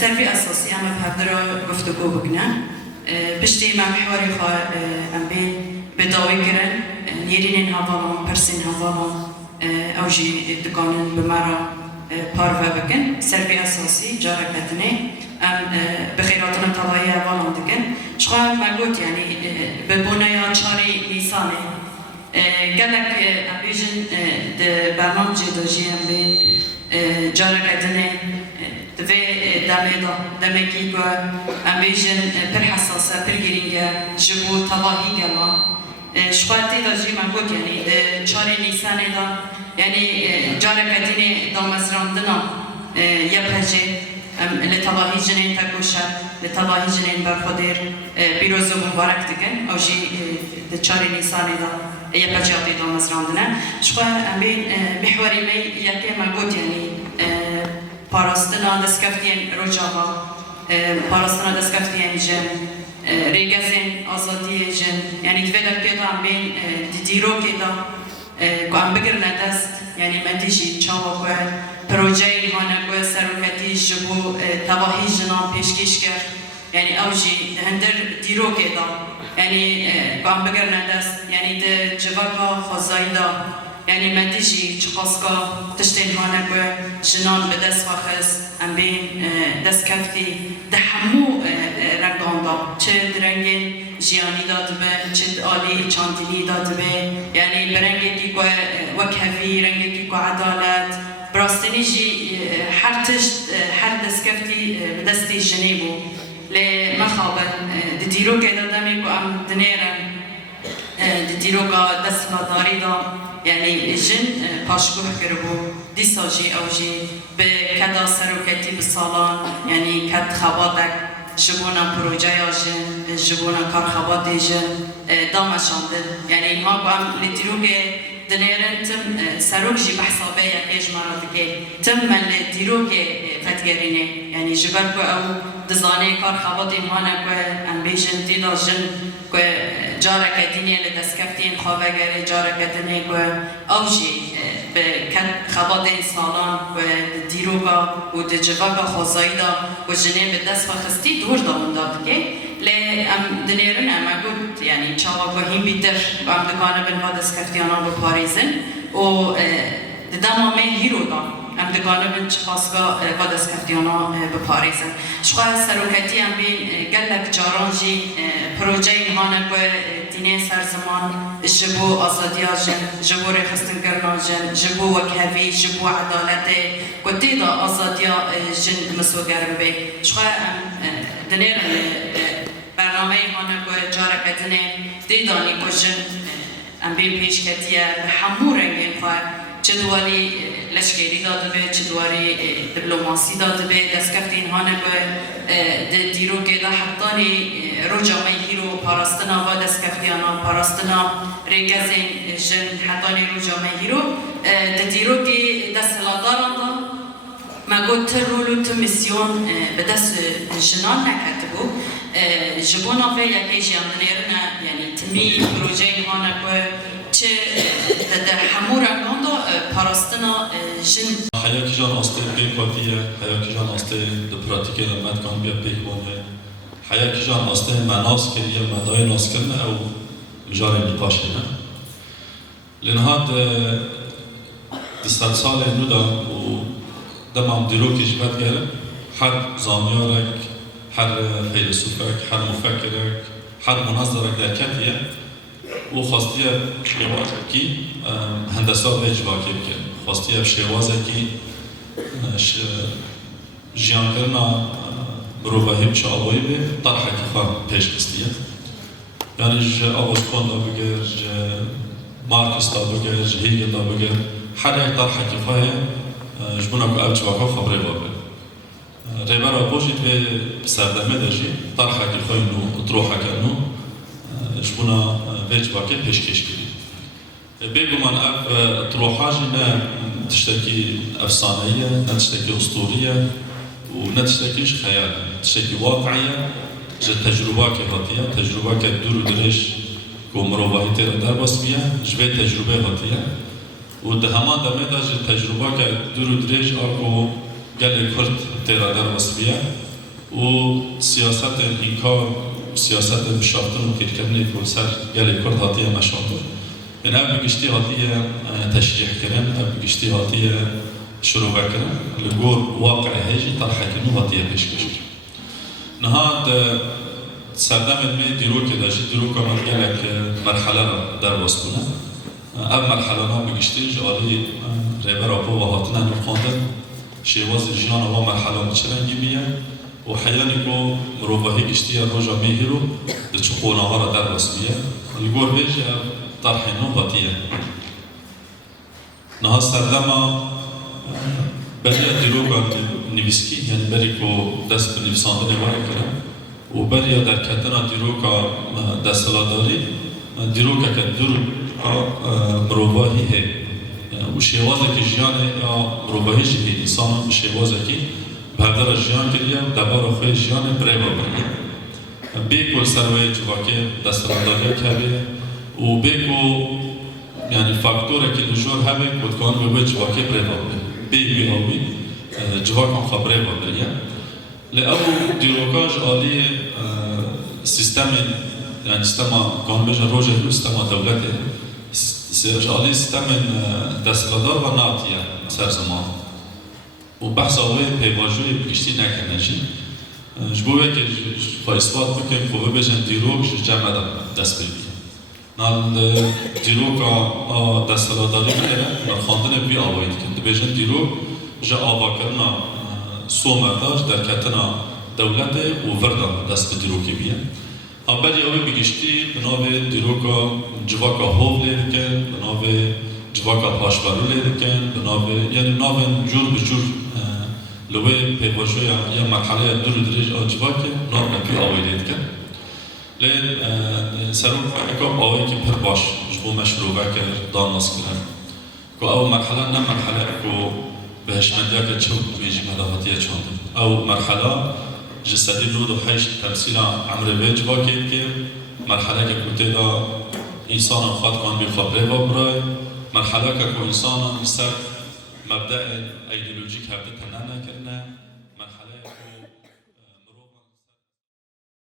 السلفي أساسي أما بهدرا گفتگو بکنن پشتی ما محوری خواه ام بین بداوی کرن نیرین هاوالان پرسین هاوالان اوجی دکانن بمرا پارو بکن سلفی أساسي جارك ندنه ام بخیراتنا طلایی هاوالان دکن شخواه مگوت یعنی ببونیا چاری نیسانه گلک ام بیجن ده برنامجی داجی ام بین جارك ندنه دوی دمکی که امیجن پر حساسه پر گرینگه جبو تواهی گلان شخواتی دا جی من گود یعنی چاری نیسانه دا یعنی جاره کدین دا مزراندنا یپجه لتواهی جنین تکوشه لتواهی جنین برخودیر بیروز و مبارک دکن او جی چاری نیسانه دا یپجه آتی دا مزراندنا شخواه امین محوری می یکی من گود یعنی پاراستنا دستکفتین رجاوا پاراستنا دستکفتین جن ریگزین آزادی جن یعنی دویدر که دام بین دیرو که دام که ام بگرنه دست یعنی من دیجی چاوا که پروژه هانه که سروکتی جبو تواهی جنان پیشکش کرد یعنی اوجی هندر دیرو که دام یعنی که ام بگرنه دست یعنی ده جواکا خوزایی دام یعنی من دیجی چخاسکا تشتین هانه که جنان به دست خواهست ام بین دست کفتی ده همو رنگان دا چه رنگین جیانی داد به چه آلی چاندینی داد به یعنی برنگی که وکهوی رنگی که عدالت براستنی جی هر دست کفتی به دستی جنی بو لی مخابن دیرو که دادمی که ام دنیرن دیرو که دست لاداری دا یعنی جن پاشگوه کربو دیساجی اوجی به کدا سروکتی بسالان یعنی کد خواباتک جبونا پروژه جن جبونا کار خوابات جن دامشاندن یعنی ما با لدیروگه دنیرن تم سروک جی بحثابه یکیش مراد که تم من لدیروگه فتگرینه یعنی جبر که او دزانه کار خوابات ایمانه که ام بیشن دیدا جن که جارك دنيا لدسكفتين خواجر جارك دنيا كو أوجي بكن خبادين صالان وديروجا ودجواجا خزايدا وجنين بدس فخستي دور دام دادكي ل أم دنيرنا ما قلت يعني شاوا كهين بيتر أم دكانة بنوا دسكفتيانا بباريزن و ددام ما هيرو دام ام دکانه بنچ خاصگا و دستکفتیانا بپاریزن شخواه سروکتی ام بین گلک جارانجی پروژه اینهانه که دینه سرزمان جبو آزادیا جن جبو رخستن کرنا جن جبو وکهوی جبو عدالت که دیدا آزادیا جن مسوگرم بی شخواه ام دنیر برنامه اینهانه که جارک دنه دیدانی که جن ام بین پیشکتیه به همو رنگین خواه چه دواری لشکری داده به چه دواری دیپلماسی داده به دستکفتین هانه به دیرو که دا حتانی رو جامعه هیرو پاراستنا و دستکفتیانا پاراستنا ریگزین جن حتانی رو جامعه هیرو دیرو که دست هلاداران دا مگو تر رولو تر میسیون به دست جنان نکرده بو جبونا و یکی جیاندنیرنا یعنی تمی پروژه هانه که چه در همو رنگان دا پاراستنا جن حیاتی جان آسته پی پاتیه حیاتی جان آسته در پراتیکه نمت کان بیا پیک بانه حیاتی جان آسته مناس کریه مدای ناس کرنه او جاره میپاش کنه لنهاد دستت سال نو دا و دمام دیروکی جبت گره هر زانیارک هر فیلسوفک هر مفکرک هر منظرک در کتیه و خواستیه شیوازه کی هندسات وجواکی بکن خواستیه شیوازه کی جیان کرنا بروباهیم شعبایی به طرحه که خواه پیش کستیه یعنی آغاز کن دا بگر مارکس دا بگر هیگل دا بگر هر یک طرحه که خواه جبونا که او جواکا خبره بابر ریبرا جی به سردمه داشتی طرحه که خواهیم نو اطروحه کنو جبونا ویجبا که پیشکش کردیم بگو من اف اطروحه جی نه تشتكي أفسانية، نتشتكي أسطورية، ونتشتكيش خيال، تشتكي واقعية، جد تجربة كهاتية، تجربة كدور ودريش كمروفاهي تيرا درباس بيا، جبه تجربة هاتية، ودهما دمدا جد تجربة كدور ودريش أكو قال كرد تيرا درباس بيا، وسياسات الإنكار، سياسات بشاطر وكيركبني كوسر قال كرد هاتية مشاطر. من أب بقشتي هاتية تشجيع كرم، أب بقشتي هاتية شروع كرم، لجور واقع هيجي طرح كنو هاتية بيشكش. نهاد سردم المي ديرو كده جي ديرو كمان جالك مرحلة در واسكونا. أب مرحلة ما بقشتي جالي ربع أبو وهاتنا نخاندن شواز الجيان أو مرحلة متشرن جميع وحيانكو مروباهي قشتي الرجا ميهرو دتشقو نهار در واسبيا. الجور بيجي طرح نوباتية نها سردما بريا ديروغا نيفسكي يعني بريكو دست بنفساندن وارا كرم وبريا در كتنا ديروغا دستلاداري ديروغا كدور مروباهي هي وشيوازة كجيانة يا مروباهي جي إنسان بشيوازة كي بهدر الجيان كريا دبار خوي جيانة بريبا بريا بيكو سروي جواكي دستلاداري كابي وبيكو يعني فاكتورة كي نجور هبك وتكون بوجه واقع بريبا بي هوي جواكم خبريبا بريا لأو ديروكاج آلي سيستم يعني سيستم كان بيجا روجه سيستم دولته آلي سيستم دستلادار و ناتيا سر زمان وبحث آوه پیواجوی بگشتی نکنجی جبوه که با اثبات بکن خوبه بجن دیروک جمع دست بگی نال دیروکا دستلاداری میکنه نال خواندن بی آوایید کن بجن دیروک جا آوا کرنا سومرداش در کتنا دولت و وردان دست به دیروکی بیه اولی اوی بگشتی بنابه دیروکا جواکا هوو لیدکن بنابه جواکا پاشبارو لیدکن بنابه یعنی نابه جور بجور لوی پیواشوی یا مرحله دور دریج آجواکه نابه بی آوایید لیدکن لين سرور فكم أوي كي برباش جبو مشروع كر دانس كلام كو أو مرحلة نم مرحلة كو بهش مديا كتشوف بيجي مدافعية شون أو مرحلة جسدي نود وحيش تمثيلا عمر بيج باكي كي مرحلة كوتيدا إنسان خاط كان بخبره وبراي مرحلة كو إنسان مستر مبدأ أيديولوجيك هبته تنانا كرنا